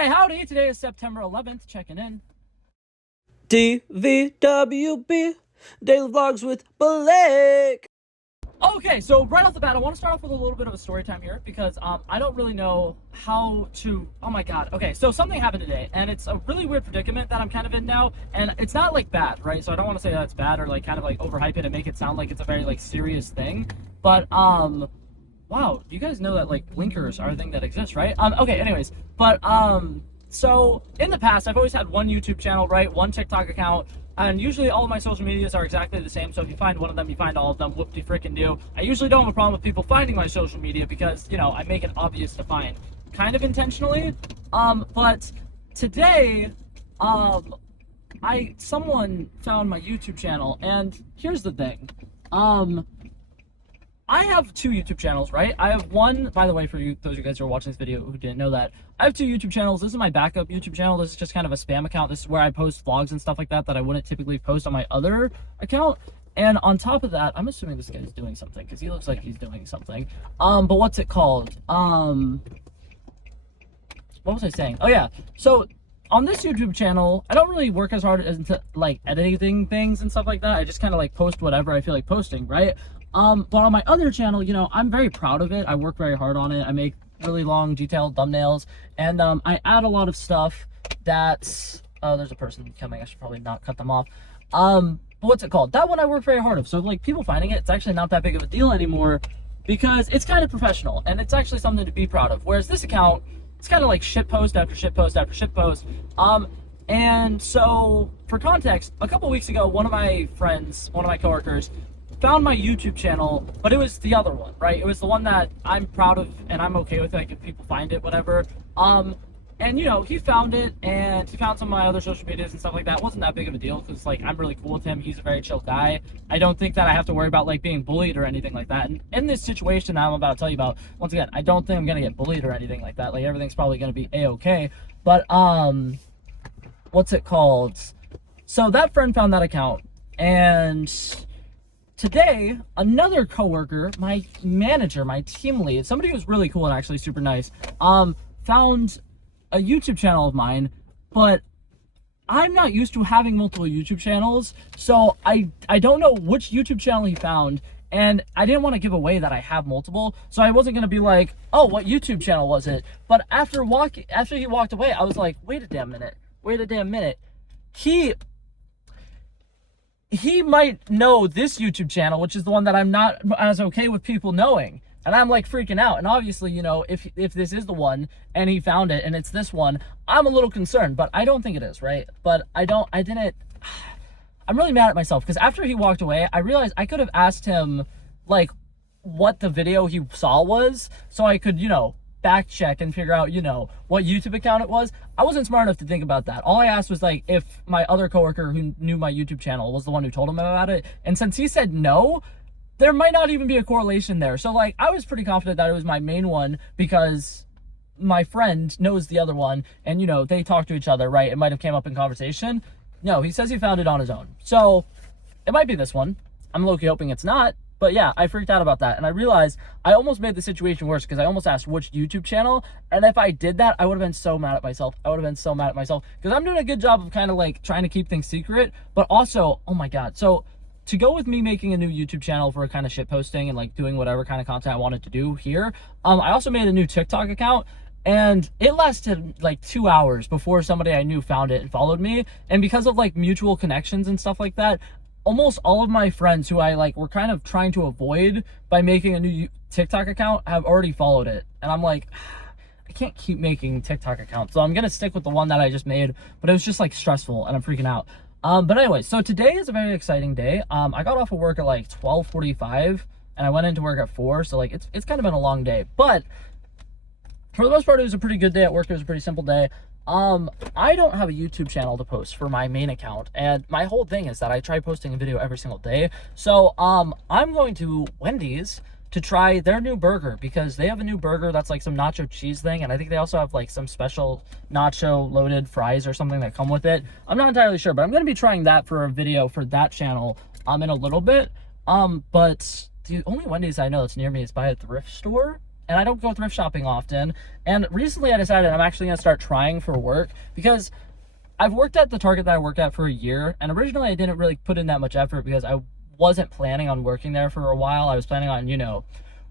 Hi, howdy. Today is September 11th. Checking in. DVWB Daily Vlogs with Blake. Okay, so right off the bat, I want to start off with a little bit of a story time here because I don't really know how to. Oh my god. Okay, so something happened today, and it's a really weird predicament that I'm kind of in now, and it's not like bad, right? So I don't want to say that it's bad or like kind of like overhype it and make it sound like it's a very like serious thing, but wow, you guys know that like blinkers are a thing that exists, right? Okay, anyways, but so in the past, I've always had one YouTube channel, right? One TikTok account, and usually all of my social medias are exactly the same. So if you find one of them, you find all of them. Whoop-de-frickin-do. I usually don't have a problem with people finding my social media because, you know, I make it obvious to find, kind of intentionally. But today, someone found my YouTube channel, and here's the thing. I have two YouTube channels, right? I have one, by the way, for you, those of you guys who are watching this video who didn't know that, I have two YouTube channels. This is my backup YouTube channel. This is just kind of a spam account. This is where I post vlogs and stuff like that I wouldn't typically post on my other account. And on top of that, I'm assuming this guy's doing something because he looks like he's doing something. But what's it called? What was I saying? Oh yeah, so on this YouTube channel, I don't really work as hard as into like editing things and stuff like that. I just kind of like post whatever I feel like posting, right? But on my other channel, you know, I'm very proud of it. I work very hard on it. I make really long, detailed thumbnails, and I add a lot of stuff that's, oh, there's a person coming. I should probably not cut them off. But what's it called? That one I work very hard of. So like people finding it, it's actually not that big of a deal anymore because it's kind of professional and it's actually something to be proud of. Whereas this account, it's kind of like shit post after shit post after shit post. And so for context, a couple weeks ago, one of my friends, one of my coworkers, found my YouTube channel, but it was the other one, right? It was the one that I'm proud of and I'm okay with, like if people find it, whatever. And you know, he found it and he found some of my other social medias and stuff like that. It wasn't that big of a deal because like I'm really cool with him. He's a very chill guy. I don't think that I have to worry about like being bullied or anything like that. And in this situation that I'm about to tell you about, once again, I don't think I'm gonna get bullied or anything like that. Like everything's probably gonna be a-okay. But what's it called? So that friend found that account, and today, another coworker, my manager, my team lead, somebody who's really cool and actually super nice, found a YouTube channel of mine, but I'm not used to having multiple YouTube channels, so I don't know which YouTube channel he found, and I didn't want to give away that I have multiple, so I wasn't going to be like, oh, what YouTube channel was it? But after he walked away, I was like, wait a damn minute. He might know this YouTube channel, which is the one that I'm not as okay with people knowing. And I'm like freaking out. And obviously, you know, if this is the one and he found it and it's this one, I'm a little concerned, but I don't think it is, right? But I'm really mad at myself because after he walked away, I realized I could have asked him like what the video he saw was so I could, you know, back check and figure out, you know, what YouTube account it was. I wasn't smart enough to think about that. All I asked was like if my other coworker who knew my YouTube channel was the one who told him about it. And since he said no, there might not even be a correlation there. So like I was pretty confident that it was my main one because my friend knows the other one and, you know, they talk to each other, right? It might have came up in conversation. No, he says he found it on his own. So it might be this one. I'm low-key hoping it's not. But yeah, I freaked out about that. And I realized I almost made the situation worse because I almost asked which YouTube channel. And if I did that, I would have been so mad at myself. Because I'm doing a good job of kind of like trying to keep things secret. But also, oh my God. So to go with me making a new YouTube channel for kind of shit posting and like doing whatever kind of content I wanted to do here, I also made a new TikTok account. And it lasted like 2 hours before somebody I knew found it and followed me. And because of like mutual connections and stuff like that, almost all of my friends who I like were kind of trying to avoid by making a new TikTok account have already followed it. And I'm like, I can't keep making TikTok accounts. So I'm going to stick with the one that I just made, but it was just like stressful and I'm freaking out. But anyway, so today is a very exciting day. I got off of work at like 12:45 and I went into work at 4. So like it's kind of been a long day, but for the most part, it was a pretty good day at work. It was a pretty simple day. I don't have a YouTube channel to post for my main account, and my whole thing is that I try posting a video every single day. So, I'm going to Wendy's to try their new burger because they have a new burger that's like some nacho cheese thing, and I think they also have like some special nacho loaded fries or something that come with it. I'm not entirely sure, but I'm going to be trying that for a video for that channel, in a little bit. But the only Wendy's I know that's near me is by a thrift store. and I don't go thrift shopping often. And recently I decided I'm actually going to start trying for work, because I've worked at the Target that I worked at for a year, and originally I didn't really put in that much effort because I wasn't planning on working there for a while. I was planning on, you know,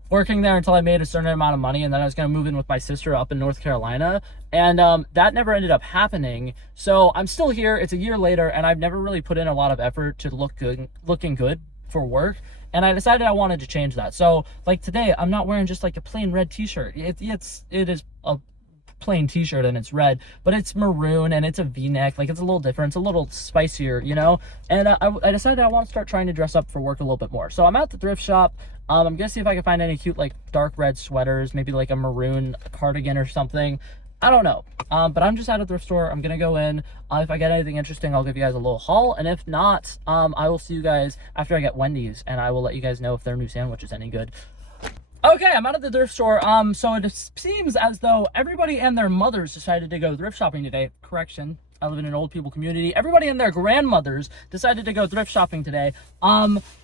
working there until I made a certain amount of money, and then I was going to move in with my sister up in North Carolina, and that never ended up happening. So I'm still here. It's a year later, and I've never really put in a lot of effort to looking good for work, and I decided I wanted to change that. So like today, I'm not wearing just like a plain red t-shirt. It is a plain t-shirt and it's red, but it's maroon and it's a v-neck. Like, it's a little different, it's a little spicier, you know. And I decided I want to start trying to dress up for work a little bit more. So I'm at the thrift shop. I'm gonna see if I can find any cute like dark red sweaters, maybe like a maroon cardigan or something. I don't know, but I'm just at a thrift store. I'm gonna go in. If I get anything interesting, I'll give you guys a little haul, and if not, I will see you guys after I get Wendy's, and I will let you guys know if their new sandwich is any good. Okay, I'm out of the thrift store. So it seems as though everybody and their mothers decided to go thrift shopping today. Correction, I live in an old people community. Everybody and their grandmothers decided to go thrift shopping today.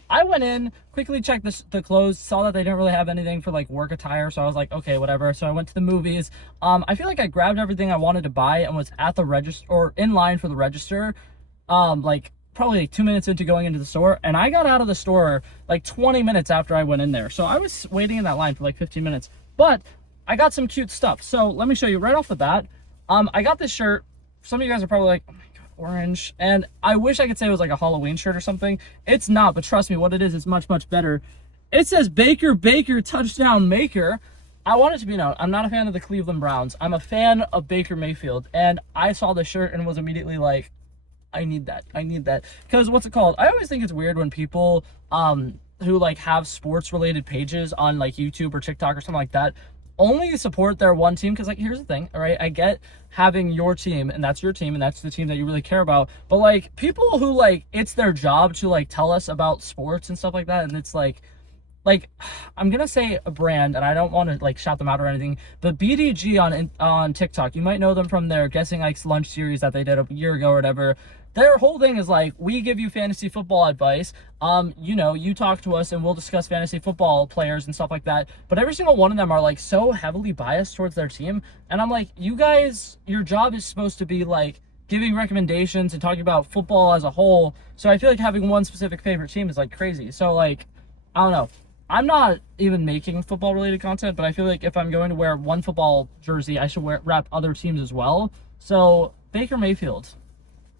I went in, quickly checked the clothes, saw that they didn't really have anything for like work attire, so I was like, okay, whatever. So I went to the movies. I feel like I grabbed everything I wanted to buy and was at the register, or in line for the register, like probably like 2 minutes into going into the store, and I got out of the store like 20 minutes after I went in there. So I was waiting in that line for like 15 minutes, but I got some cute stuff. So let me show you right off the bat. I got this shirt. Some of you guys are probably like, oh my God, orange. And I wish I could say it was like a Halloween shirt or something. It's not, but trust me, what it is much, much better. It says Baker touchdown maker. I want it to be known, I'm not a fan of the Cleveland Browns. I'm a fan of Baker Mayfield. And I saw the shirt and was immediately like, I need that. Because what's it called? I always think it's weird when people who like have sports related pages on like YouTube or TikTok or something like that only support their one team. Because like, here's the thing, all right, I get having your team and that's your team and that's the team that you really care about, but like people who like it's their job to like tell us about sports and stuff like that, and it's like I'm gonna say a brand, and I don't want to like shout them out or anything, but BDG on TikTok, you might know them from their Guessing Ike's Lunch series that they did a year ago or whatever. Their whole thing is like, we give you fantasy football advice. You know, you talk to us and we'll discuss fantasy football players and stuff like that. But every single one of them are like so heavily biased towards their team. And I'm like, you guys, your job is supposed to be like giving recommendations and talking about football as a whole. So I feel like having one specific favorite team is like crazy. So like, I don't know. I'm not even making football related content, but I feel like if I'm going to wear one football jersey, I should rep other teams as well. So Baker Mayfield.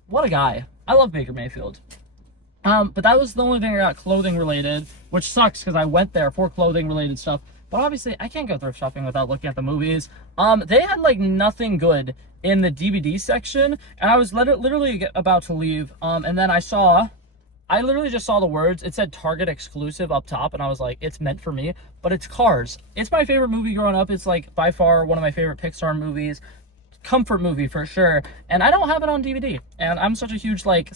What a guy. I love Baker Mayfield. But that was the only thing I got clothing related, which sucks because I went there for clothing related stuff. But obviously, I can't go thrift shopping without looking at the movies. They had like nothing good in the DVD section, and I was literally about to leave. And then I literally just saw the words. It said Target exclusive up top, and I was like, it's meant for me. But it's Cars. It's my favorite movie growing up. It's like by far one of my favorite Pixar movies. Comfort movie for sure, and I don't have it on DVD, and I'm such a huge like,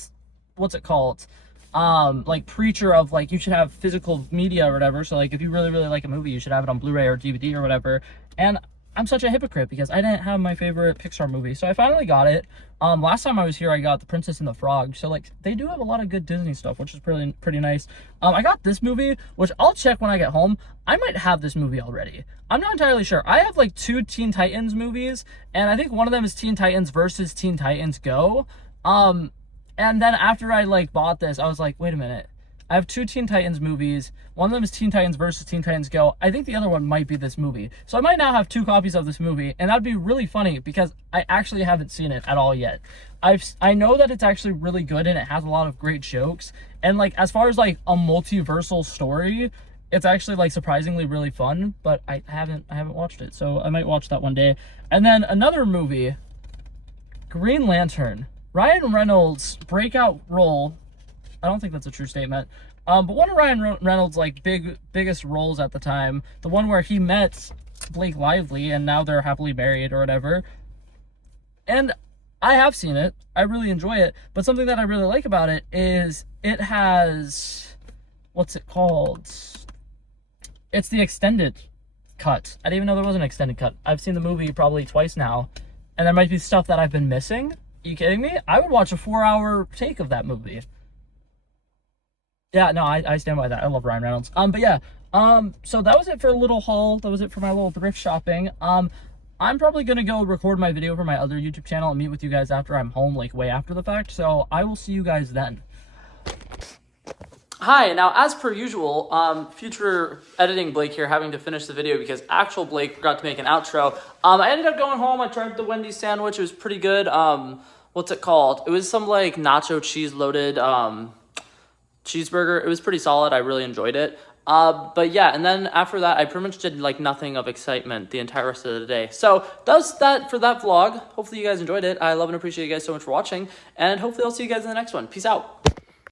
what's it called, like preacher of like you should have physical media or whatever. So like if you really like a movie, you should have it on Blu-ray or DVD or whatever. And I'm such a hypocrite because I didn't have my favorite Pixar movie, so I finally got it. Last time I was here, I got The Princess and the Frog. So like they do have a lot of good Disney stuff, which is pretty nice. I got this movie, which I'll check when I get home. I might have this movie already. I'm not entirely sure. I have like 2 Teen Titans movies, and I think one of them is Teen Titans versus Teen Titans Go. And then after I like bought this, I was like, wait a minute. I have 2 Teen Titans movies. One of them is Teen Titans versus Teen Titans Go. I think the other one might be this movie. So I might now have 2 copies of this movie, and that'd be really funny because I actually haven't seen it at all yet. I know that it's actually really good and it has a lot of great jokes. And like as far as like a multiversal story, it's actually like surprisingly really fun, but I haven't watched it. So I might watch that one day. And then another movie, Green Lantern. Ryan Reynolds' breakout role. I don't think that's a true statement. But one of Ryan Reynolds' like biggest roles at the time, the one where he met Blake Lively and now they're happily married or whatever. And I have seen it. I really enjoy it. But something that I really like about it is it has, what's it called? It's the extended cut. I didn't even know there was an extended cut. I've seen the movie probably twice now, and there might be stuff that I've been missing. Are you kidding me? I would watch a 4-hour take of that movie. Yeah, no, I stand by that. I love Ryan Reynolds. But yeah, So that was it for a little haul. That was it for my little thrift shopping. I'm probably gonna go record my video for my other YouTube channel and meet with you guys after I'm home, like way after the fact. So I will see you guys then. Hi, now as per usual, future editing Blake here having to finish the video because actual Blake forgot to make an outro. I ended up going home, I tried the Wendy's sandwich, it was pretty good. What's it called? It was some like nacho cheese loaded cheeseburger. It was pretty solid, I really enjoyed it. But yeah, and then after that, I pretty much did like nothing of excitement the entire rest of the day. So that's that for that vlog. Hopefully you guys enjoyed it. I love and appreciate you guys so much for watching, and hopefully I'll see you guys in the next one. Peace out.